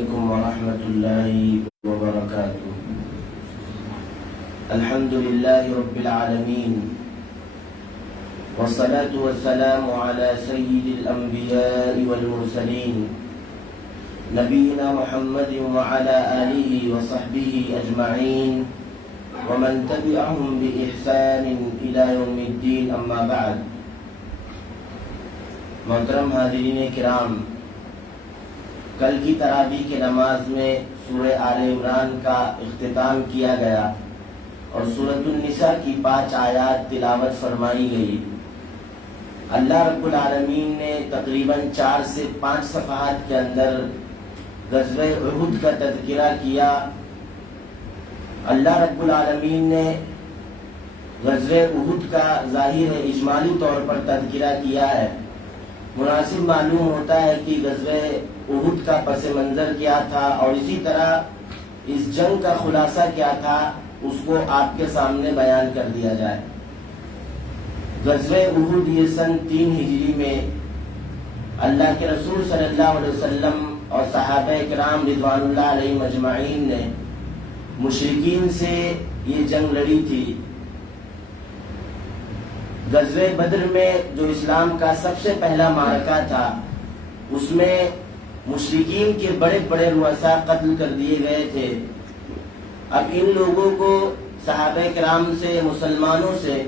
علیکم ورحمۃ اللہ وبرکاتہ۔ الحمد للہ رب العالمین والصلاة والسلام علی سید الانبیاء والمرسلین نبینا محمد وعلی آلہ وصحبہ اجمعین ومن تبعهم بإحسان إلى يوم الدین، اما بعد۔ محترم حاضرین کرام، کل کی تراویح کی نماز میں سورہ آل عمران کا اختتام کیا گیا اور سورۃ النساء کی 5 آیات تلاوت فرمائی گئی۔ اللہ رب العالمین نے تقریباً 4 سے 5 صفحات کے اندر غزوہ احد کا تذکرہ کیا۔ اللہ رب العالمین نے غزوہ احد کا ظاہر اجمالی طور پر تذکرہ کیا ہے۔ مناسب معلوم ہوتا ہے کہ غزوہ احد کا پس منظر کیا تھا اور اسی طرح اس جنگ کا خلاصہ کیا تھا، اس کو آپ کے سامنے بیان کر دیا جائے۔ غزوہ احد یہ سن 3 ہجری میں اللہ کے رسول صلی اللہ علیہ وسلم اور صحابہ کرام رضوان اللہ علیہم اجمعین نے مشرکین سے یہ جنگ لڑی تھی۔ غزوہ بدر میں جو اسلام کا سب سے پہلا معرکہ تھا، اس میں مشرکین کے بڑے بڑے رؤساء قتل کر دیے گئے تھے۔ اب ان لوگوں کو صحابہ کرام سے، مسلمانوں سے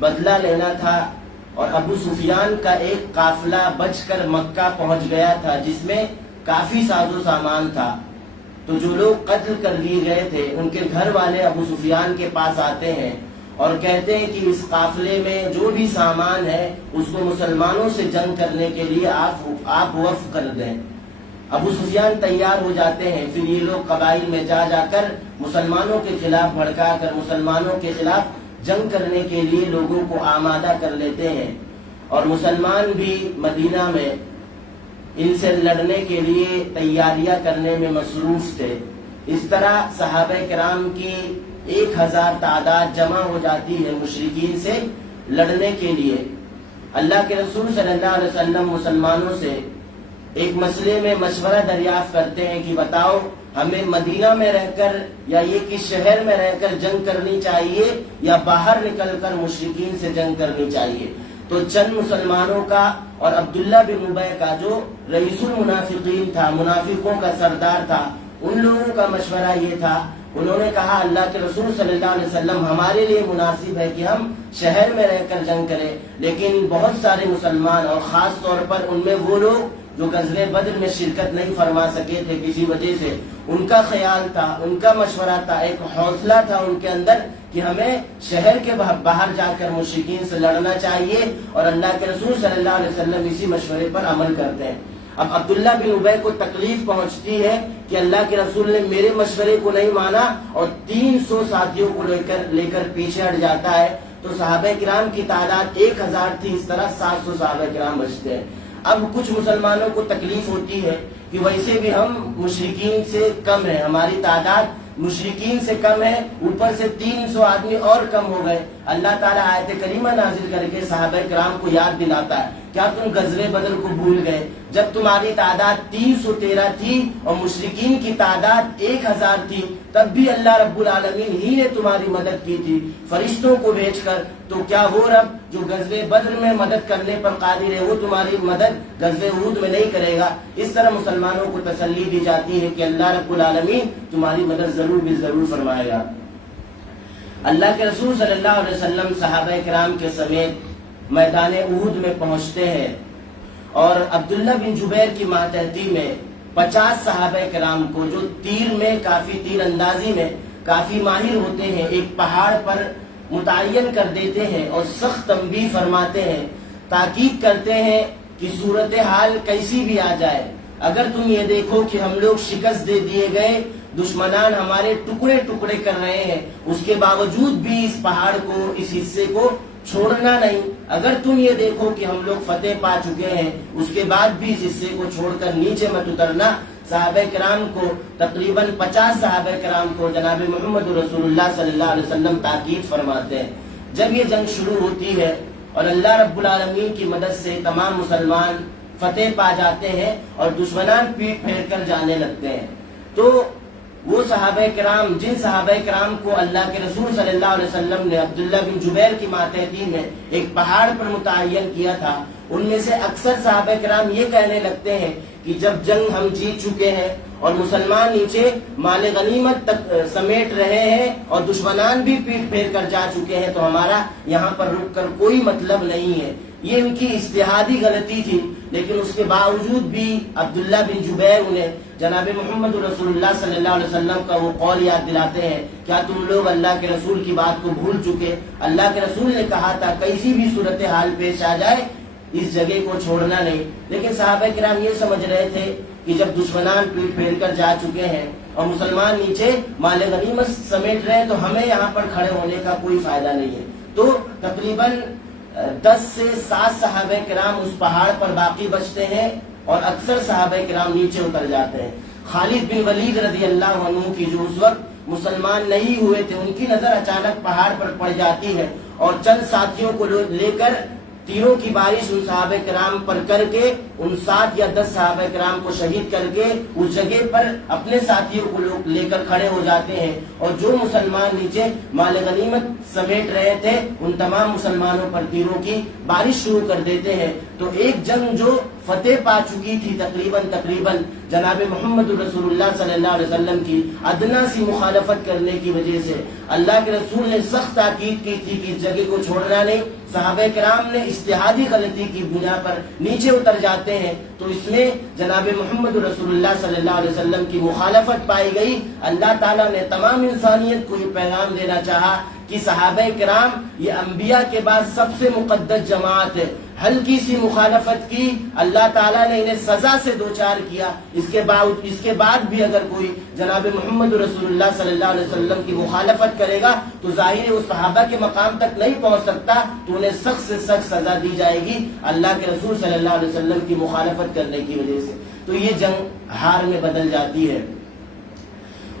بدلہ لینا تھا اور ابو سفیان کا ایک قافلہ بچ کر مکہ پہنچ گیا تھا جس میں کافی ساز و سامان تھا۔ تو جو لوگ قتل کر لیے گئے تھے ان کے گھر والے ابو سفیان کے پاس آتے ہیں اور کہتے ہیں کہ اس قافلے میں جو بھی سامان ہے اس کو مسلمانوں سے جنگ کرنے کے لیے آپ وقف کر دیں۔ ابو سفیان تیار ہو جاتے ہیں۔ پھر یہ لوگ قبائل میں جا کر مسلمانوں کے خلاف بھڑکا کر مسلمانوں کے خلاف جنگ کرنے کے لیے لوگوں کو آمادہ کر لیتے ہیں، اور مسلمان بھی مدینہ میں ان سے لڑنے کے لیے تیاریاں کرنے میں مصروف تھے۔ اس طرح صحابہ کرام کی 1000 تعداد جمع ہو جاتی ہے مشرکین سے لڑنے کے لیے۔ اللہ کے رسول صلی اللہ علیہ وسلم مسلمانوں سے ایک مسئلے میں مشورہ دریافت کرتے ہیں کہ بتاؤ ہمیں مدینہ میں رہ کر یا یہ کس شہر میں رہ کر جنگ کرنی چاہیے یا باہر نکل کر مشرکین سے جنگ کرنی چاہیے؟ تو چند مسلمانوں کا اور عبداللہ بن ابی کا جو رئیس المنافقین تھا، منافقوں کا سردار تھا، ان لوگوں کا مشورہ یہ تھا، انہوں نے کہا اللہ کے رسول صلی اللہ علیہ وسلم ہمارے لیے مناسب ہے کہ ہم شہر میں رہ کر جنگ کریں، لیکن بہت سارے مسلمان اور خاص طور پر ان میں وہ لوگ جو غزوہ بدر میں شرکت نہیں فرما سکے تھے کسی وجہ سے، ان کا خیال تھا، ان کا مشورہ تھا، ایک حوصلہ تھا ان کے اندر کہ ہمیں شہر کے باہر جا کر مشرکین سے لڑنا چاہیے، اور اللہ کے رسول صلی اللہ علیہ وسلم اسی مشورے پر عمل کرتے ہیں۔ اب عبداللہ بن ابی کو تکلیف پہنچتی ہے کہ اللہ کے رسول نے میرے مشورے کو نہیں مانا اور 300 ساتھیوں کو لے کر پیچھے ہٹ جاتا ہے۔ تو صحابہ کرام کی تعداد 1000 تھی، اس طرح 700 صحابہ کرام بچتے ہیں۔ اب کچھ مسلمانوں کو تکلیف ہوتی ہے کہ ویسے بھی ہم مشرکین سے کم ہیں، ہماری تعداد مشرکین سے کم ہے، اوپر سے 300 آدمی اور کم ہو گئے۔ اللہ تعالیٰ آیت کریمہ نازل کر کے صحابہ کرام کو یاد دلاتا ہے، کیا تم غزوہ بدر کو بھول گئے جب تمہاری تعداد 313 تھی اور مشرکین کی تعداد 1000 تھی، تب بھی اللہ رب العالمین ہی نے تمہاری مدد کی تھی فرشتوں کو بھیج کر؟ تو کیا وہ رب جو غزوہ بدر میں مدد کرنے پر قادر ہے وہ تمہاری مدد غزوہ احد میں نہیں کرے گا؟ اس طرح مسلمانوں کو تسلی دی جاتی ہے کہ اللہ رب العالمین تمہاری مدد ضرور بھی ضرور فرمائے گا۔ اللہ کے رسول صلی اللہ علیہ وسلم صحابہ کرام کے سمیت میدان احد میں پہنچتے ہیں، اور عبداللہ بن جبیر کی ماتحتی میں 50 صحابہ کرام کو جو تیر اندازی میں کافی ماہر ہوتے ہیں، ایک پہاڑ پر متعین کر دیتے ہیں اور سخت تنبیہ فرماتے ہیں، تاکید کرتے ہیں کہ صورتحال کیسی بھی آ جائے، اگر تم یہ دیکھو کہ ہم لوگ شکست دے دیے گئے، دشمنان ہمارے ٹکڑے ٹکڑے کر رہے ہیں، اس کے باوجود بھی اس پہاڑ کو، اس حصے کو چھوڑنا نہیں۔ اگر تم یہ دیکھو کہ ہم لوگ فتح پا چکے ہیں، اس کے بعد بھی اس حصے کو چھوڑ کر نیچے مت اترنا۔ صحابہ کرام کو تقریباً 50 صحابہ کرام کو جناب محمد رسول اللہ صلی اللہ علیہ وسلم تاکید فرماتے ہیں۔ جب یہ جنگ شروع ہوتی ہے اور اللہ رب العالمین کی مدد سے تمام مسلمان فتح پا جاتے ہیں اور دشمنان پیٹ پھیر کر جانے لگتے ہیں۔ تو وہ صحابہ کرام، جن صحابہ کرام کو اللہ کے رسول صلی اللہ علیہ وسلم نے عبداللہ بن جبیر کی ماتحتی میں ایک پہاڑ پر متعین کیا تھا، ان میں سے اکثر صحابہ کرام یہ کہنے لگتے ہیں کہ جب جنگ ہم جیت چکے ہیں اور مسلمان نیچے مال غنیمت تک سمیٹ رہے ہیں اور دشمنان بھی پیٹ پھیر کر جا چکے ہیں، تو ہمارا یہاں پر رک کر کوئی مطلب نہیں ہے۔ یہ ان کی اجتہادی غلطی تھی، لیکن اس کے باوجود بھی عبداللہ بن جبیر انہیں جناب محمد رسول اللہ صلی اللہ علیہ وسلم کا وہ قول یاد دلاتے ہیں، کیا تم لوگ اللہ کے رسول کی بات کو بھول چکے؟ اللہ کے رسول نے کہا تھا کیسی بھی صورتحال پیش آ جائے اس جگہ کو چھوڑنا نہیں۔ لیکن صحابہ کرام یہ سمجھ رہے تھے کہ جب دشمنان پیٹ پھیر کر جا چکے ہیں اور مسلمان نیچے مال غنیمت سمیٹ رہے ہیں تو ہمیں یہاں پر کھڑے ہونے کا کوئی فائدہ نہیں ہے۔ تو تقریباً 10 سے 7 صحابہ کرام اس پہاڑ پر باقی بچتے ہیں اور اکثر صحابہ کرام نیچے اتر جاتے ہیں۔ خالد بن ولید رضی اللہ عنہ کی جو اس وقت مسلمان نہیں ہوئے تھے، ان کی نظر اچانک پہاڑ پر پڑ جاتی ہے اور چند ساتھیوں کو لے کر تیروں کی بارش ان صحابہ کرام پر کر کے ان 7 یا 10 صحابہ کرام کو شہید کر کے اس جگہ پر اپنے ساتھیوں کو لے کر کھڑے ہو جاتے ہیں، اور جو مسلمان نیچے مال غنیمت سمیٹ رہے تھے ان تمام مسلمانوں پر تیروں کی بارش شروع کر دیتے ہیں۔ تو ایک جنگ جو فتح پا چکی تھی تقریباً جناب محمد رسول اللہ صلی اللہ علیہ وسلم کی ادنا سی مخالفت کرنے کی وجہ سے اللہ کے رسول نے سخت تاکید کی تھی کہ اس جگہ کو چھوڑنا نہیں۔ صحابہ کرام نے اجتہادی غلطی کی بنا پر نیچے اتر جاتے ہیں، تو اس میں جناب محمد رسول اللہ صلی اللہ علیہ وسلم کی مخالفت پائی گئی۔ اللہ تعالیٰ نے تمام انسانیت کو یہ پیغام دینا چاہا کہ صحابہ کرام یہ انبیاء کے بعد سب سے مقدس جماعت ہے، ہلکی سی مخالفت کی اللہ تعالیٰ نے انہیں سزا سے دوچار کیا۔ اس کے بعد بھی اگر کوئی جناب محمد رسول اللہ صلی اللہ علیہ وسلم کی مخالفت کرے گا تو ظاہر ہے وہ صحابہ کے مقام تک نہیں پہنچ سکتا، تو انہیں سخت سے سخت سزا دی جائے گی اللہ کے رسول صلی اللہ علیہ وسلم کی مخالفت کرنے کی وجہ سے۔ تو یہ جنگ ہار میں بدل جاتی ہے۔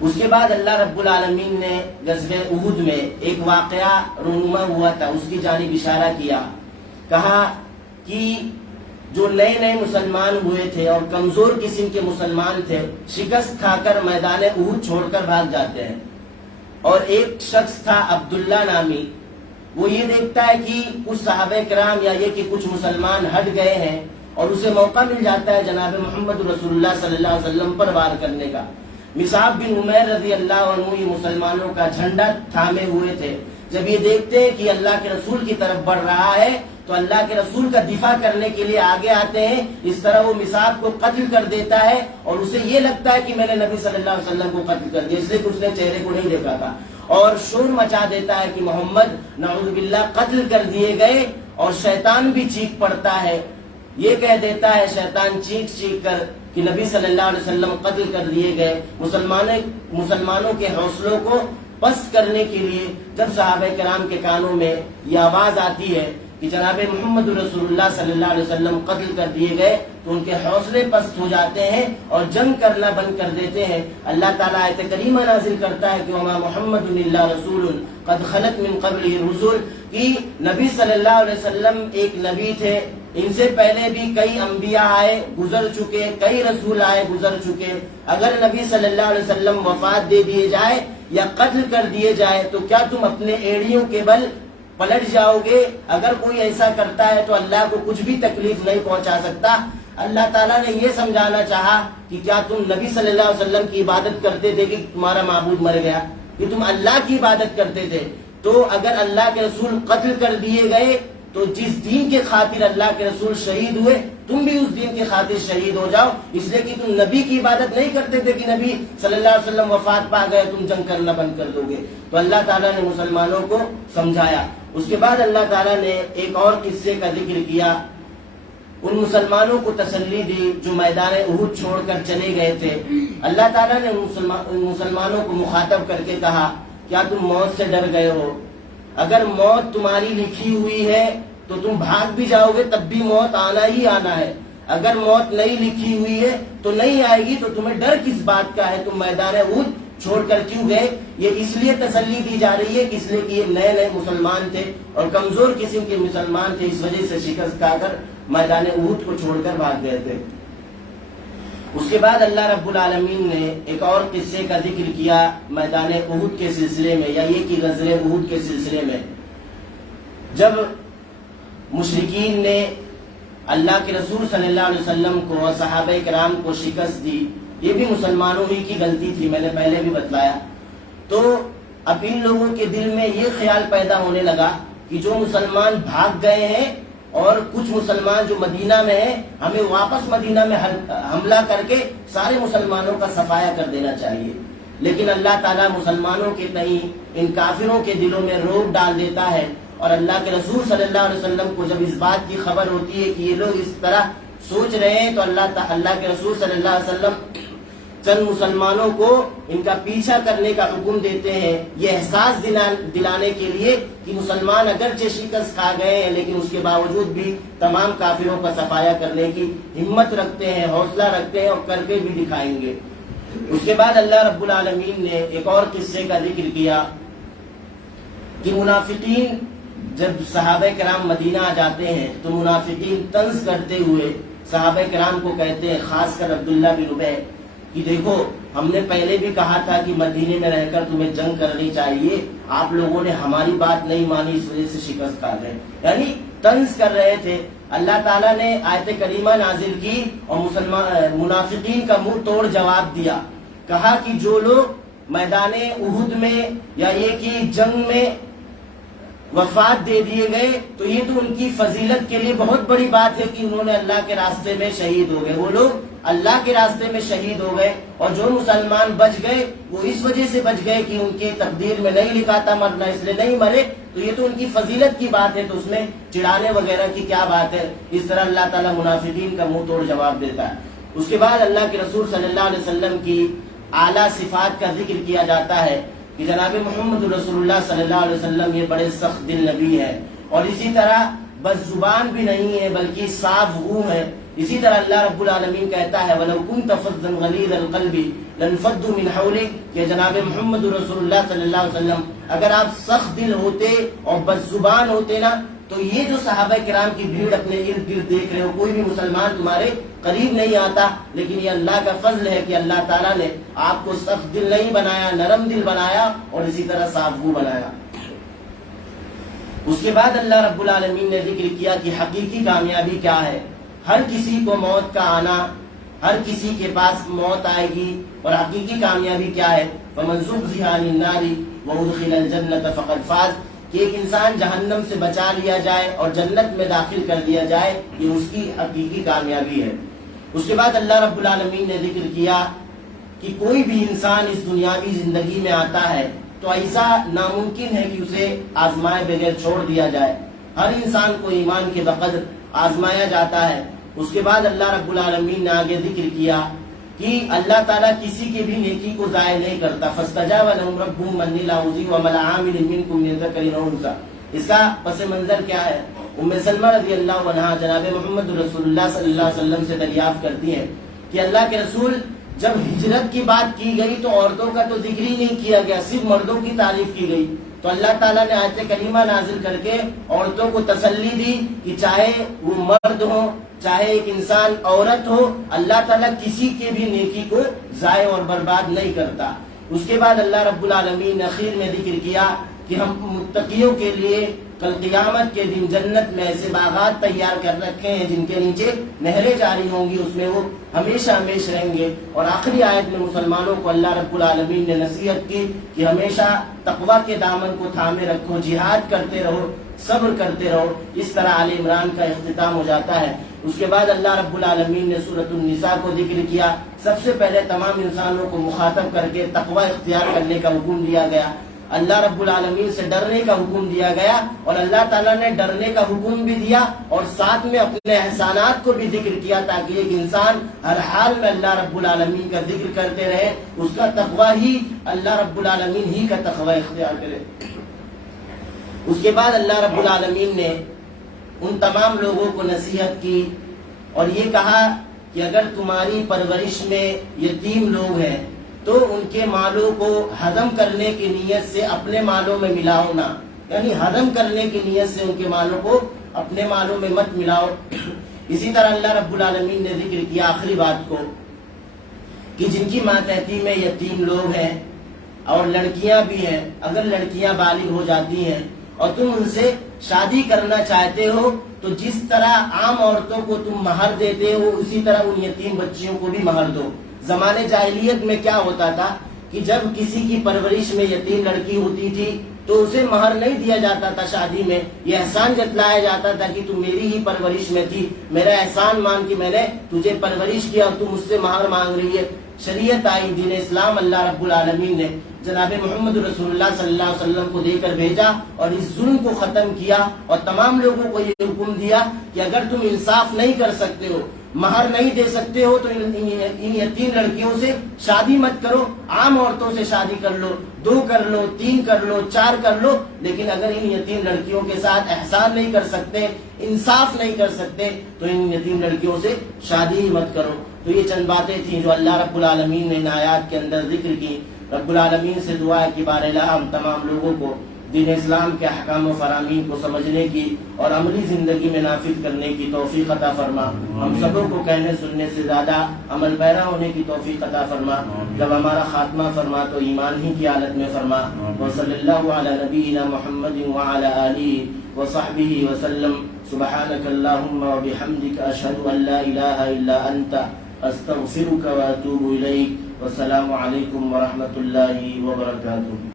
اس کے بعد اللہ رب العالمین نے غزوہ احد میں ایک واقعہ رونما ہوا تھا، اس کی جانب اشارہ کیا، کہا کہ جو نئے مسلمان ہوئے تھے اور کمزور قسم کے مسلمان تھے، شکست کھا کر میدان احد چھوڑ کر بھاگ جاتے ہیں، اور ایک شخص تھا عبداللہ نامی، وہ یہ دیکھتا ہے کہ کچھ صحابہ کرام یا یہ کہ کچھ مسلمان ہٹ گئے ہیں اور اسے موقع مل جاتا ہے جناب محمد رسول اللہ صلی اللہ علیہ وسلم پر وار کرنے کا۔ مصعب بن عمیر رضی اللہ عنہ یہ مسلمانوں کا جھنڈا تھامے ہوئے تھے، جب یہ دیکھتے ہیں کہ اللہ کے رسول کی طرف بڑھ رہا ہے تو اللہ کے رسول کا دفاع کرنے کے لیے آگے آتے ہیں۔ اس طرح وہ مصعب کو قتل کر دیتا ہے اور اسے یہ لگتا ہے کہ میں نے نبی صلی اللہ علیہ وسلم کو قتل کر دیا، اس لیے کہ اس نے چہرے کو نہیں دیکھا تھا، اور شور مچا دیتا ہے کہ محمد نعوذ باللہ قتل کر دیے گئے، اور شیطان بھی چیخ پڑتا ہے، یہ کہہ دیتا ہے شیطان چیخ کر کہ نبی صلی اللہ علیہ وسلم قتل کر دیے گئے۔ مسلمانوں کے حوصلوں کو پست کرنے کے لیے جب صحابہ کرام کے کانوں میں یہ آواز آتی ہے کہ جناب محمد رسول اللہ صلی اللہ علیہ وسلم قتل کر دیے گئے تو ان کے حوصلے پست ہو جاتے ہیں اور جنگ کرنا بند کر دیتے ہیں۔ اللہ تعالیٰ آیت کریمہ نازل کرتا ہے کہ وما محمد الا رسول قد خلت من قبلہ الرسل، کہ نبی صلی اللہ علیہ وسلم ایک نبی تھے، ان سے پہلے بھی کئی انبیاء آئے گزر چکے، کئی رسول آئے گزر چکے۔ اگر نبی صلی اللہ علیہ وسلم وفات دے دیے جائے یا قتل کر دیے جائے تو کیا تم اپنے ایڑیوں کے بل پلٹ جاؤ گے؟ اگر کوئی ایسا کرتا ہے تو اللہ کو کچھ بھی تکلیف نہیں پہنچا سکتا۔ اللہ تعالیٰ نے یہ سمجھانا چاہا کہ کیا تم نبی صلی اللہ علیہ وسلم کی عبادت کرتے تھے کہ تمہارا معبود مر گیا، کہ تم اللہ کی عبادت کرتے تھے؟ تو اگر اللہ کے رسول قتل کر دیے گئے تو جس دین کے خاطر اللہ کے رسول شہید ہوئے تم بھی اس دین کے خاطر شہید ہو جاؤ، اس لیے کہ تم نبی کی عبادت نہیں کرتے تھے کہ نبی صلی اللہ علیہ وسلم وفات پا گئے تم جنگ کرنا بند کر دو گے۔ تو اللہ تعالیٰ نے مسلمانوں کو سمجھایا۔ اس کے بعد اللہ تعالیٰ نے ایک اور قصے کا ذکر کیا، ان مسلمانوں کو تسلی دی جو میدان احد چھوڑ کر چلے گئے تھے۔ اللہ تعالیٰ نے ان مسلمانوں کو مخاطب کر کے کہا کیا تم موت سے ڈر گئے ہو؟ اگر موت تمہاری لکھی ہوئی ہے تو تم بھاگ بھی جاؤ گے تب بھی موت آنا ہی آنا ہے، اگر موت نہیں لکھی ہوئی ہے تو نہیں آئے گی، تو تمہیں ڈر کس بات کا ہے؟ تم میدان احد چھوڑ کر کیوں گئے؟ یہ اس لیے تسلی دی جا رہی ہے کہ اس لیے کہ یہ نئے مسلمان تھے اور کمزور قسم کے مسلمان تھے، اس وجہ سے شکست کھا کر میدان احد کو چھوڑ کر بھاگ گئے تھے۔ اس کے بعد اللہ رب العالمین نے ایک اور قصے کا ذکر کیا میدان احد کے سلسلے میں، یا یہ کہ غزوہ احد کے سلسلے میں، جب مشرکین نے اللہ کے رسول صلی اللہ علیہ وسلم کو اور صحابہ کرام کو شکست دی۔ یہ بھی مسلمانوں ہی کی غلطی تھی، میں نے پہلے بھی بتلایا۔ تو اب ان لوگوں کے دل میں یہ خیال پیدا ہونے لگا کہ جو مسلمان بھاگ گئے ہیں اور کچھ مسلمان جو مدینہ میں ہیں، ہمیں واپس مدینہ میں حملہ کر کے سارے مسلمانوں کا صفایا کر دینا چاہیے۔ لیکن اللہ تعالیٰ مسلمانوں کے تئیں ان کافروں کے دلوں میں روک ڈال دیتا ہے، اور اللہ کے رسول صلی اللہ علیہ وسلم کو جب اس بات کی خبر ہوتی ہے کہ یہ لوگ اس طرح سوچ رہے ہیں، تو اللہ کے رسول صلی اللہ علیہ وسلم چند مسلمانوں کو ان کا پیچھا کرنے کا حکم دیتے ہیں، یہ احساس دلانے کے لیے کہ مسلمان اگرچہ شکست کھا گئے ہیں لیکن اس کے باوجود بھی تمام کافروں کا صفایا کرنے کی ہمت رکھتے ہیں، حوصلہ رکھتے ہیں، اور کر کے بھی دکھائیں گے۔ اس کے بعد اللہ رب العالمین نے ایک اور قصے کا ذکر کیا کہ منافقین جب صحابہ کرام مدینہ آ جاتے ہیں تو منافقین طنز کرتے ہوئے صحابہ کرام کو کہتے ہیں، خاص کر عبداللہ بن ابی، کہ دیکھو ہم نے پہلے بھی کہا تھا کہ مدینے میں رہ کر تمہیں جنگ کرنی چاہیے، آپ لوگوں نے ہماری بات نہیں مانی، اس وجہ سے شکست کھا گئے۔ یعنی طنز کر رہے تھے۔ اللہ تعالیٰ نے آیت کریمہ نازل کی اور منافقین کا منہ توڑ جواب دیا، کہا کہ جو لوگ میدان احد میں یا یہ کہ جنگ میں وفات دے دیے گئے تو یہ تو ان کی فضیلت کے لیے بہت بڑی بات ہے کہ انہوں نے اللہ کے راستے میں شہید ہو گئے، وہ لوگ اللہ کے راستے میں شہید ہو گئے، اور جو مسلمان بچ گئے وہ اس وجہ سے بچ گئے کہ ان کے تقدیر میں نہیں لکھا تھا مرنا، اس لیے نہیں مرے، تو یہ تو ان کی فضیلت کی بات ہے، تو اس میں چڑھانے وغیرہ کی کیا بات ہے۔ اس طرح اللہ تعالیٰ منافقین کا منہ توڑ جواب دیتا ہے۔ اس کے بعد اللہ کے رسول صلی اللہ علیہ وسلم کی اعلیٰ صفات کا ذکر کیا جاتا ہے کہ جناب محمد رسول اللہ صلی اللہ علیہ وسلم یہ بڑے سخت دل نبی ہے، اور اسی طرح بس زبان بھی نہیں ہے بلکہ صاف روح ہے۔ اسی طرح اللہ رب العالمین کہتا ہے وَلَوْ كُنْتَ فَظًّا غَلِيظَ الْقَلْبِ لَانفَضُّوا مِنْ حَوْلِكَ، کہ جناب محمد رسول اللہ صلی اللہ علیہ وسلم اگر آپ سخت دل ہوتے اور بس زبان ہوتے نا، تو یہ جو صحابہ کرام کی بھیڑ اپنے ارد گرد دیکھ رہے ہو، کوئی بھی مسلمان تمہارے قریب نہیں آتا، لیکن یہ اللہ کا فضل ہے کہ اللہ تعالیٰ نے آپ کو سخت دل نہیں بنایا، نرم دل بنایا، اور اسی طرح صاف گو بنایا۔ اس کے بعد اللہ رب العالمین نے ذکر کیا کہ حقیقی کامیابی کیا ہے۔ ہر کسی کو موت کا آنا، ہر کسی کے پاس موت آئے گی، اور حقیقی کامیابی کیا ہے؟ فَمَنْ زُحْزِحَ عَنِ النَّارِ وَأُدْخِلَ الْجَنَّةَ فَقَدْ فَازَ، کہ ایک انسان جہنم سے بچا لیا جائے اور جنت میں داخل کر دیا جائے، یہ اس کی حقیقی کامیابی ہے۔ اس کے بعد اللہ رب العالمین نے ذکر کیا کہ کوئی بھی انسان اس دنیاوی زندگی میں آتا ہے تو ایسا ناممکن ہے کہ اسے آزمائے بغیر چھوڑ دیا جائے۔ ہر انسان کو ایمان کے بقدر آزمایا جاتا ہے۔ اس کے بعد اللہ رب العالمین نے آگے ذکر کیا کہ اللہ تعالیٰ کسی کی بھی نیکی کو ضائع نہیں کرتا۔ فَاسْتَجَابَ لَهُمْ رَبُّهُمْ أَنِّي لَا أُضِيعُ عَمَلَ عَامِلٍ مِّنكُمْ مِّن ذَكَرٍ أَوْ أُنثَىٰ۔ اس کا پس منظر کیا ہے؟ ام سلمہ رضی اللہ عنہا جناب محمد رسول اللہ صلی اللہ علیہ وسلم سے دریافت کرتی ہیں کہ اللہ کے رسول جب ہجرت کی بات کی گئی تو عورتوں کا تو ذکر ہی نہیں کیا گیا، صرف مردوں کی تعریف کی گئی، تو اللہ تعالیٰ نے آیت کریمہ نازل کر کے عورتوں کو تسلی دی کہ چاہے وہ مرد ہو چاہے ایک انسان عورت ہو، اللہ تعالیٰ کسی کے بھی نیکی کو ضائع اور برباد نہیں کرتا۔ اس کے بعد اللہ رب العالمین نے اخیر میں ذکر کیا کہ ہم متقیوں کے لیے کل قیامت کے دن جنت میں ایسے باغات تیار کر رکھے ہیں جن کے نیچے نہریں جاری ہوں گی، اس میں وہ ہمیشہ ہمیشہ رہیں گے۔ اور آخری آیت میں مسلمانوں کو اللہ رب العالمین نے نصیحت کی کہ ہمیشہ تقویٰ کے دامن کو تھامے رکھو، جہاد کرتے رہو، صبر کرتے رہو۔ اس طرح آل عمران کا اختتام ہو جاتا ہے۔ اس کے بعد اللہ رب العالمین نے سورۃ النساء کو ذکر کیا۔ سب سے پہلے تمام انسانوں کو مخاطب کر کے تقویٰ اختیار کرنے کا حکم دیا گیا، اللہ رب العالمین سے ڈرنے کا حکم دیا گیا، اور اللہ تعالیٰ نے ڈرنے کا حکم بھی دیا اور ساتھ میں اپنے احسانات کو بھی ذکر کیا تاکہ ایک انسان ہر حال میں اللہ رب العالمین کا ذکر کرتے رہے، اس کا تقویٰ ہی اللہ رب العالمین ہی کا تقویٰ اختیار کرے۔ اس کے بعد اللہ رب العالمین نے ان تمام لوگوں کو نصیحت کی اور یہ کہا کہ اگر تمہاری پرورش میں یتیم لوگ ہیں تو ان کے مالوں کو ہضم کرنے کی نیت سے اپنے مالوں میں ملاؤ نہ، یعنی ہضم کرنے کی نیت سے ان کے مالوں کو اپنے مالوں میں مت ملاؤ۔ اسی طرح اللہ رب العالمین نے ذکر کیا آخری بات کو کہ جن کی ماتحتی میں یتیم لوگ ہیں اور لڑکیاں بھی ہیں، اگر لڑکیاں بالغ ہو جاتی ہیں اور تم ان سے شادی کرنا چاہتے ہو تو جس طرح عام عورتوں کو تم مہر دیتے ہو اسی طرح ان یتیم بچیوں کو بھی مہر دو۔ زمانے جاہلیت میں کیا ہوتا تھا کہ جب کسی کی پرورش میں یتیم لڑکی ہوتی تھی تو اسے مہر نہیں دیا جاتا تھا شادی میں، یہ احسان جتلایا جاتا تھا کہ تم میری ہی پرورش میں تھی، میرا احسان مان کہ میں نے تجھے پرورش کیا اور تم مجھ سے مہر مانگ رہی ہے۔ شریعت آئی، دین اسلام اللہ رب العالمین نے جناب محمد رسول اللہ صلی اللہ علیہ وسلم کو دے کر بھیجا اور اس ظلم کو ختم کیا اور تمام لوگوں کو یہ حکم دیا کہ اگر تم انصاف نہیں کر سکتے ہو، مہر نہیں دے سکتے ہو تو ان یتیم لڑکیوں سے شادی مت کرو، عام عورتوں سے شادی کر لو، 2 کر لو، 3 کر لو، 4 کر لو، لیکن اگر ان یتیم لڑکیوں کے ساتھ احسان نہیں کر سکتے، انصاف نہیں کر سکتے تو ان یتیم لڑکیوں سے شادی ہی مت کرو۔ تو یہ چند باتیں تھیں جو اللہ رب العالمین نے ان آیات کے اندر ذکر کی۔ رب العالمین سے دعا ہے کہ بار الہ ہم تمام لوگوں کو دین اسلام کے احکام و فرامین کو سمجھنے کی اور عملی زندگی میں نافذ کرنے کی توفیق عطا فرما۔ ہم سبوں کو کہنے سننے سے زیادہ عمل پیرا ہونے کی توفیق عطا فرما۔ جب ہمارا خاتمہ فرما تو ایمان ہی کی حالت میں فرما۔ وصلی اللہ علی نبینا محمد وعلی آلہ وصحبہ وسلم۔ سبحانک اللہم وبحمدک، اشہد ان لا الہ الا انت، استغفرک واتوب الیک۔ والسلام علیکم ورحمۃ اللہ وبرکاتہ۔